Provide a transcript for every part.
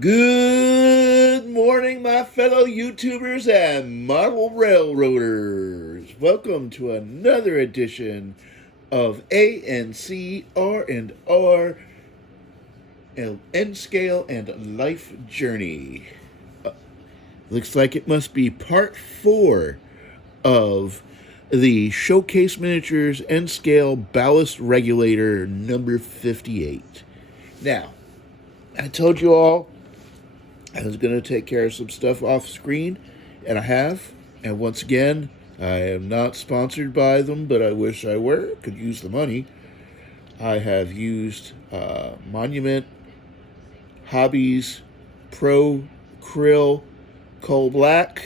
Good morning, my fellow YouTubers and Marvel Railroaders. Welcome to another edition of ANC R&R, N Scale and Life Journey. Looks like it must be part 4 of the Showcase Miniatures N Scale Ballast Regulator number 58. Now, I told you all I was going to take care of some stuff off screen, and I have. And once again, I am not sponsored by them, but I wish I were. Could use the money. I have used Monument, Hobbies, Pro, Krill, Coal Black,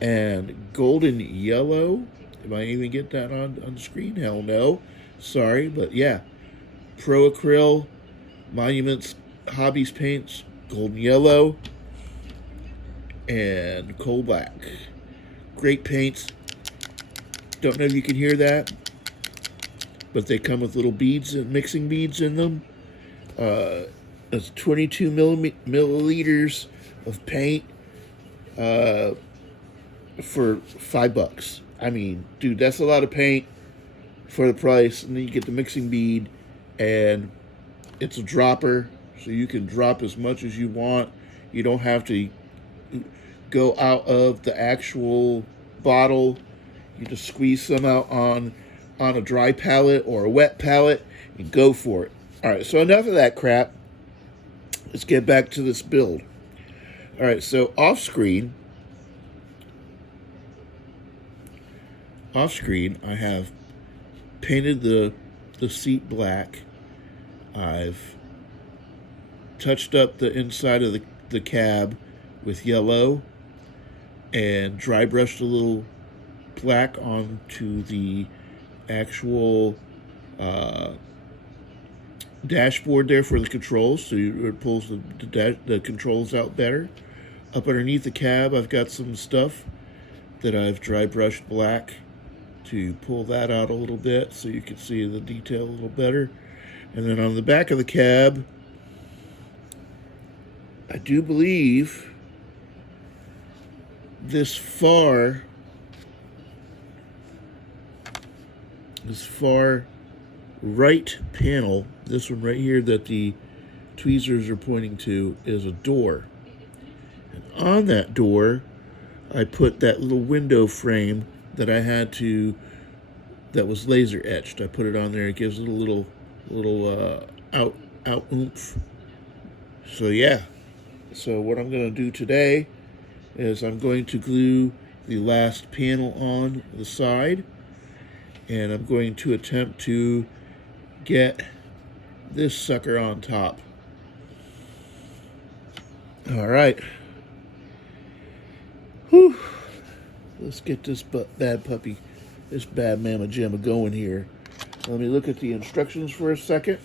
and Golden Yellow. Am I even get that on screen? Hell no. Sorry, but yeah. Pro Acryl, Monuments, Hobbies Paints, Golden Yellow, and Coal Black. Great paints. Don't know if you can hear that, but they come with little beads and mixing beads in them. It's 22 milliliters of paint for $5. I mean, dude, that's a lot of paint for the price. And then you get the mixing bead, and it's a dropper, so you can drop as much as you want. You don't have to go out of the actual bottle. You just squeeze some out on a dry palette or a wet palette and go for it. All right, so enough of that crap. Let's get back to this build. All right, so off screen, I have painted the seat black. I've touched up the inside of the cab with yellow and dry brushed a little black onto the actual dashboard there for the controls, so it pulls the controls out better. Up underneath the cab, I've got some stuff that I've dry brushed black to pull that out a little bit so you can see the detail a little better. And then on the back of the cab, I do believe this far right panel, this one right here that the tweezers are pointing to, is a door. And on that door, I put that little window frame that I had to, that was laser etched. I put it on there. It gives it a little out oomph. So yeah. So what I'm going to do today is I'm going to glue the last panel on the side, and I'm going to attempt to get this sucker on top. All right. Whew. Let's get this bad mamma jamma going here. Let me look at the instructions for a second.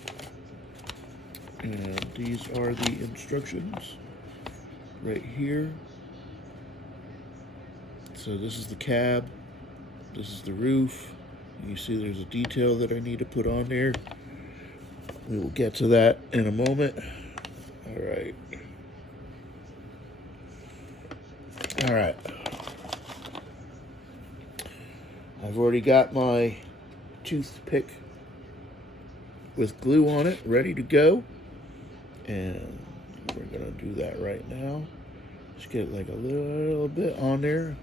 And these are the instructions right here. So this is the cab. This is the roof. You see there's a detail that I need to put on there. We will get to that in a moment. All right. All right. I've already got my toothpick with glue on it ready to go. And we're going to do that right now. Just get like a little bit on there.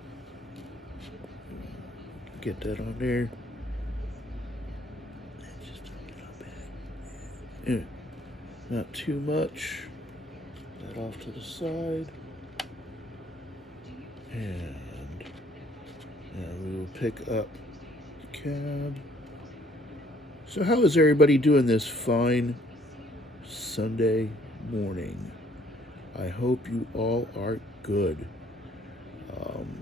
Get that on there. Just a little bit. Not too much. That off to the side. And we will pick up the cab. So how is everybody doing this fine Sunday morning? I hope you all are good. Get on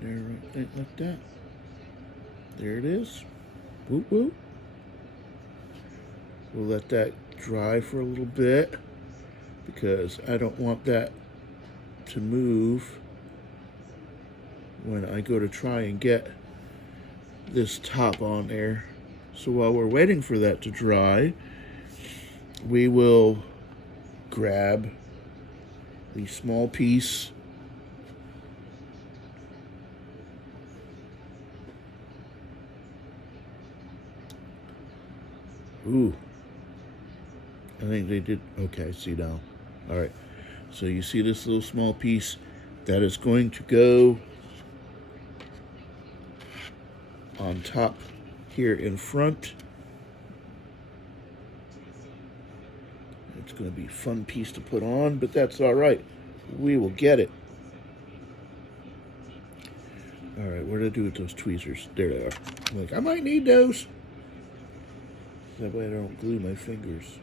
there right like that. There it is. Whoop whoop. We'll let that dry for a little bit because I don't want that to move when I go to try and get this top on there. So while we're waiting for that to dry, we will grab the small piece ooh, I think they did. Okay, I see now. All right, so you see this little small piece that is going to go on top here in front. It's going to be a fun piece to put on, but that's all right. We will get it. All right, what did I do with those tweezers? There they are. I'm like, I might need those. That way I don't glue my fingers.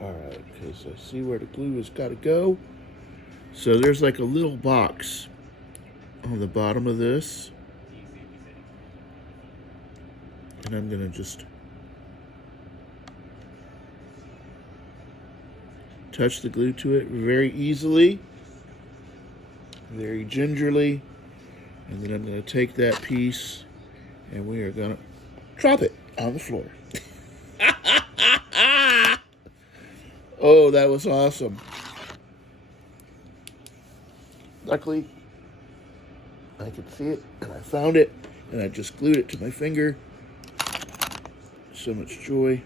All right, because I see where the glue has got to go. So there's like a little box on the bottom of this. And I'm going to just touch the glue to it very easily, very gingerly. And then I'm going to take that piece and we are going to drop it on the floor. Oh, that was awesome. Luckily, I could see it and I found it and I just glued it to my finger. So much joy.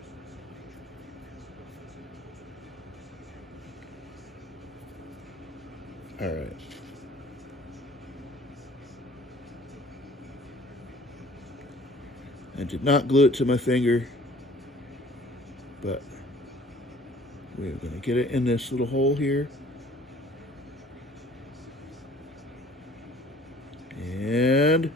All right. I did not glue it to my finger, but we're going to get it in this little hole here. And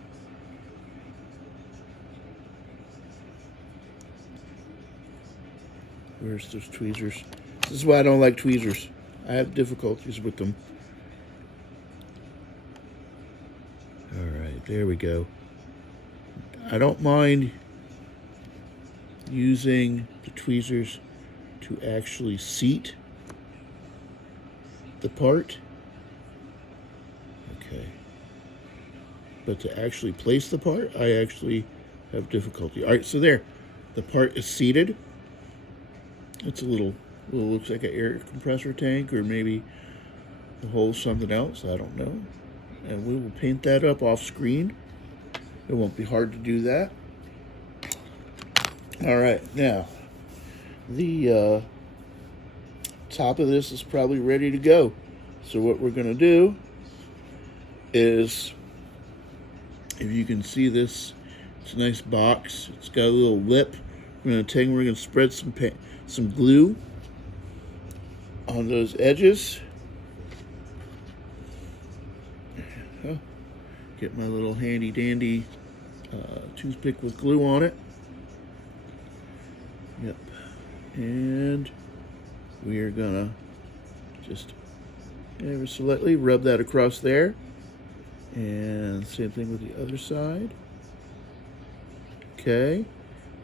where's those tweezers? This is why I don't like tweezers. I have difficulties with them. All right, there we go. I don't mind using the tweezers to actually seat the part. Okay. But to actually place the part, I actually have difficulty. All right, so there. The part is seated. It's a little looks like an air compressor tank, or maybe the hole's something else. I don't know. And we will paint that up off screen. It won't be hard to do that. All right, now the top of this is probably ready to go. So what we're going to do is, if you can see this, it's a nice box. It's got a little lip. We're going to spread some glue on those edges. Get my little handy dandy toothpick with glue on it. Yep. And we are gonna just ever so lightly rub that across there. And same thing with the other side. Okay.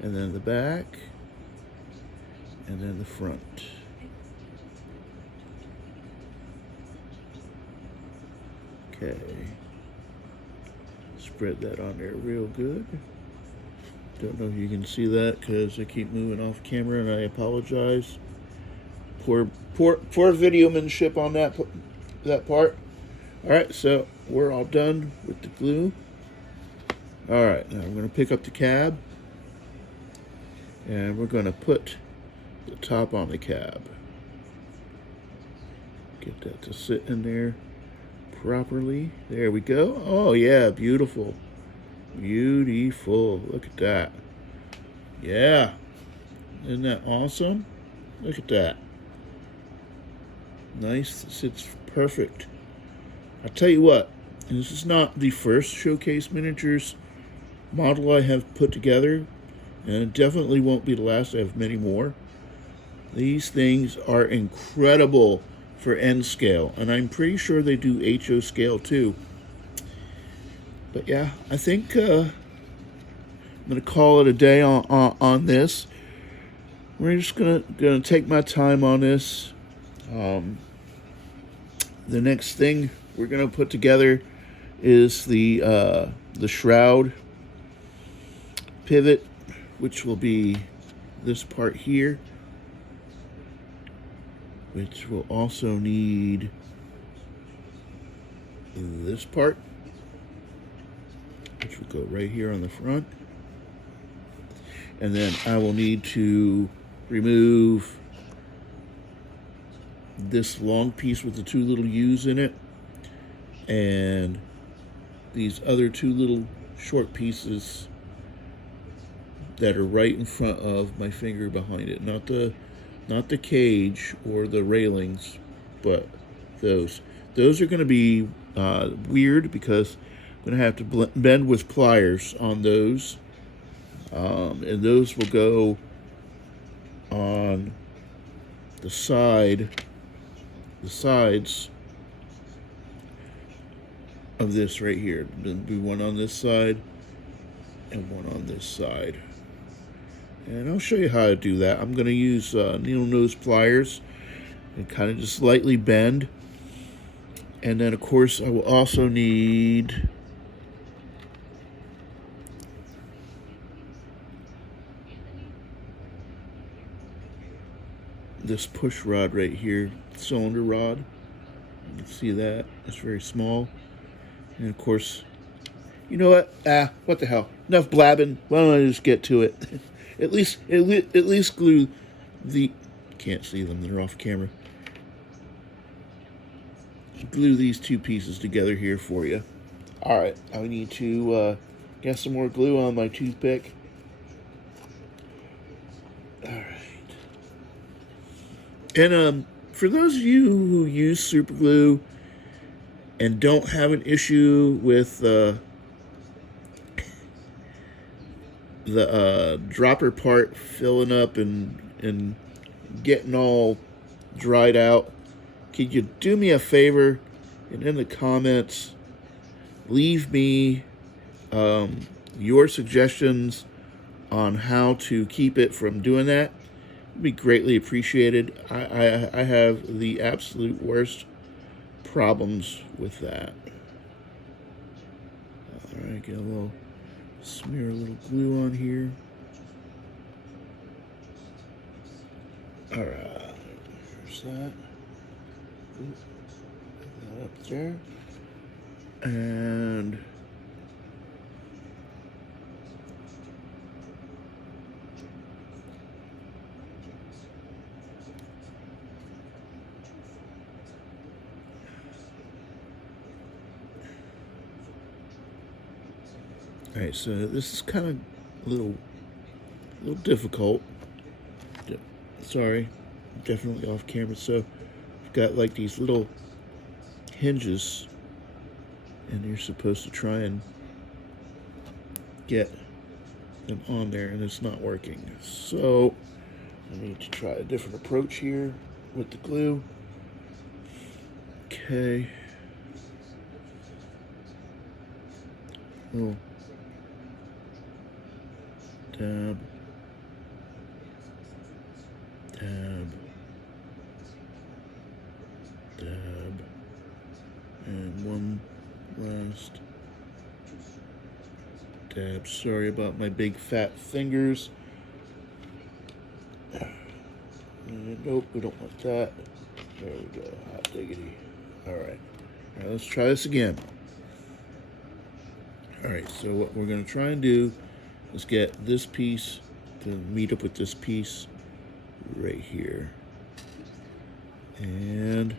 And then the back. And then the front. Okay. Spread that on there real good. Don't know if you can see that because I keep moving off camera, and I apologize. Poor videomanship on that part. All right, so we're all done with the glue. All right, now I'm going to pick up the cab, and we're going to put the top on the cab. Get that to sit in there properly. There we go. Oh yeah, beautiful. Beautiful. Look at that. Yeah. Isn't that awesome? Look at that. Nice. It sits perfect. I'll tell you what, this is not the first Showcase Miniatures model I have put together, and it definitely won't be the last. I have many more. These things are incredible for N scale, and I'm pretty sure they do HO scale too. But yeah, I think I'm gonna call it a day on this. We're just gonna take my time on this. The next thing we're gonna put together is the shroud. pivot, which will be this part here, which will also need this part, which will go right here on the front. And then I will need to remove this long piece with the two little U's in it, and these other two little short pieces that are right in front of my finger behind it. Not the cage or the railings, but those. Those are going to be weird because I'm going to have to bend with pliers on those. And those will go on the sides of this right here. There'll be one on this side and one on this side. And I'll show you how to do that. I'm going to use needle nose pliers and kind of just lightly bend. And then, of course, I will also need this push rod right here, cylinder rod. You can see that. It's very small. And, of course, you know what? What the hell? Enough blabbing. Why don't I just get to it? At least glue the... Can't see them. They're off camera. Glue these two pieces together here for you. All right, I need to get some more glue on my toothpick. All right. And for those of you who use super glue and don't have an issue with the dropper part filling up and getting all dried out, could you do me a favor and in the comments leave me your suggestions on how to keep it from doing that? It'd be greatly appreciated. I have the absolute worst problems with that. All right, get a little, smear a little glue on here. All right, there's that. Put that up there. And all right, so this is kind of a little difficult. Sorry, definitely off camera. So I've got like these little hinges, and you're supposed to try and get them on there, and it's not working. So I need to try a different approach here with the glue. Okay. Oh. Dab. Dab. Dab. And one last dab. Sorry about my big fat fingers. And nope, we don't want that. There we go. Hot diggity. All right. All right, let's try this again. All right, so what we're going to try and do is get this piece to meet up with this piece right here. And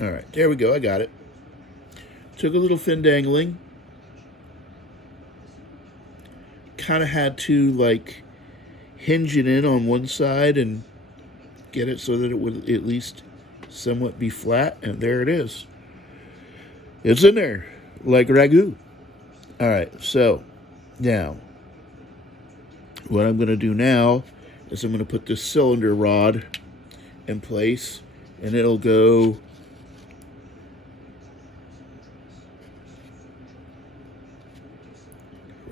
all right, there we go. I got it. Took a little findangling. Kind of had to like hinge it in on one side and get it so that it would at least somewhat be flat. And there it is. It's in there like ragu. All right, so now what I'm going to do now is I'm going to put this cylinder rod in place, and it'll go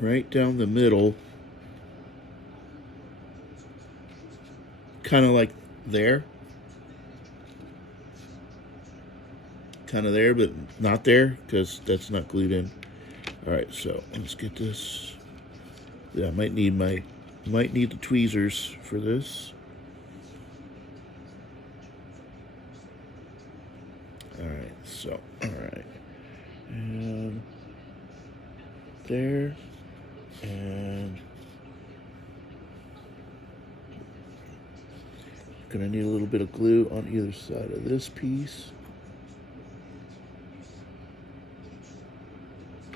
right down the middle, kind of like there, kind of there, but not there because that's not glued in. All right, so let's get this. Yeah, I might need the tweezers for this. All right, so all right, and there, and gonna need a little bit of glue on either side of this piece.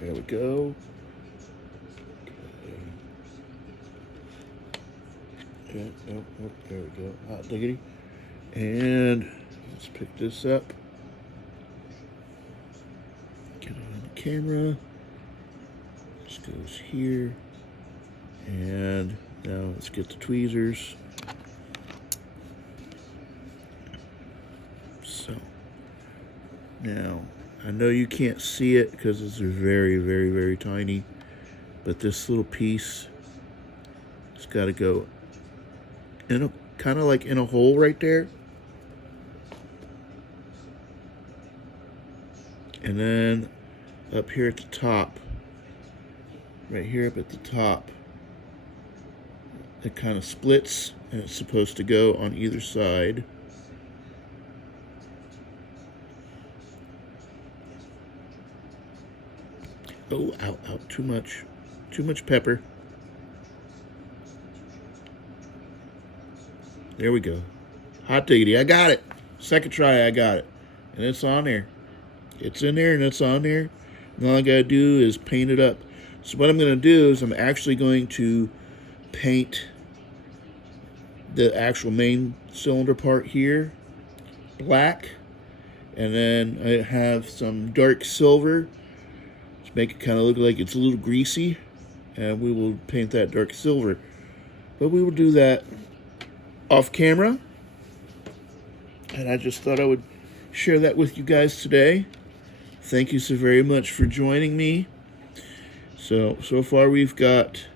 There we go. Okay. Oh, there we go. Hot diggity. And let's pick this up. Get it on the camera. This goes here. And now let's get the tweezers. So now I know you can't see it because it's very, very, very tiny, but this little piece has got to go in a kind of like in a hole right there. And then up here at the top, right here up at the top, it kind of splits and it's supposed to go on either side. Oh, ow, too much pepper. There we go. Hot diggity, I got it. Second try, I got it. And it's on there. It's in there and it's on there. And all I gotta do is paint it up. So what I'm gonna do is I'm actually going to paint the actual main cylinder part here black. And then I have some dark silver to make it kind of look like it's a little greasy. And we will paint that dark silver. But we will do that off camera. And I just thought I would share that with you guys today. Thank you so very much for joining me. So far we've got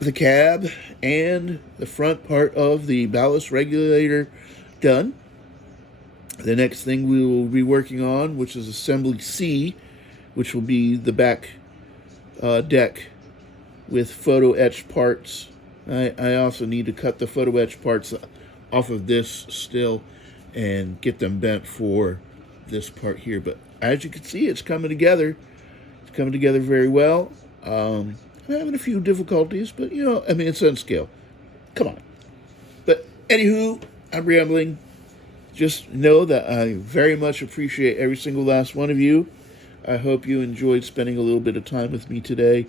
the cab and the front part of the ballast regulator done. The next thing we will be working on, which is assembly C, which will be the back deck with photo etched parts. I also need to cut the photo etched parts off of this still and get them bent for this part here. But as you can see, it's coming together. It's coming together very well. I'm having a few difficulties, but you know, I mean, it's on scale. Come on. But anywho, I'm rambling. Just know that I very much appreciate every single last one of you. I hope you enjoyed spending a little bit of time with me today.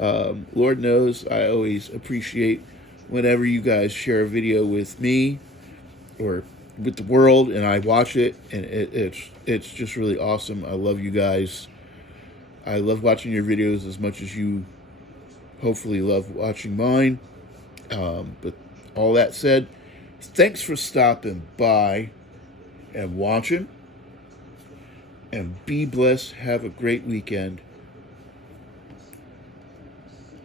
Lord knows I always appreciate whenever you guys share a video with me or with the world and I watch it, and it's just really awesome. I love you guys. I love watching your videos as much as you hopefully love watching mine. But all that said, thanks for stopping by and watching. And be blessed. Have a great weekend.